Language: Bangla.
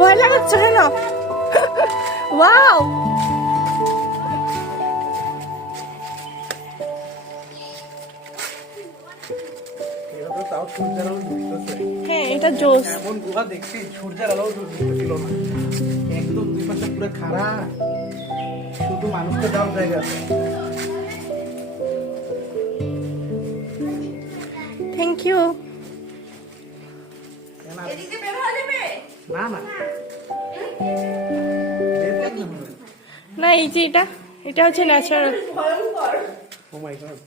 ভয় লাগাচ্ছে কেন? ওয়াও, হ্যাঁ এটা জোস। এমন গুহা দেখছি সূর্যের আলো ঢুকতেছিল না, একদম দুই পাশে পুরো খাড়া, শুধু মানুষকে যাওয়ার জায়গা আছে। Thank you. না না না, এই যে এটা হচ্ছে ন্যাচারাল। ও মাই গড।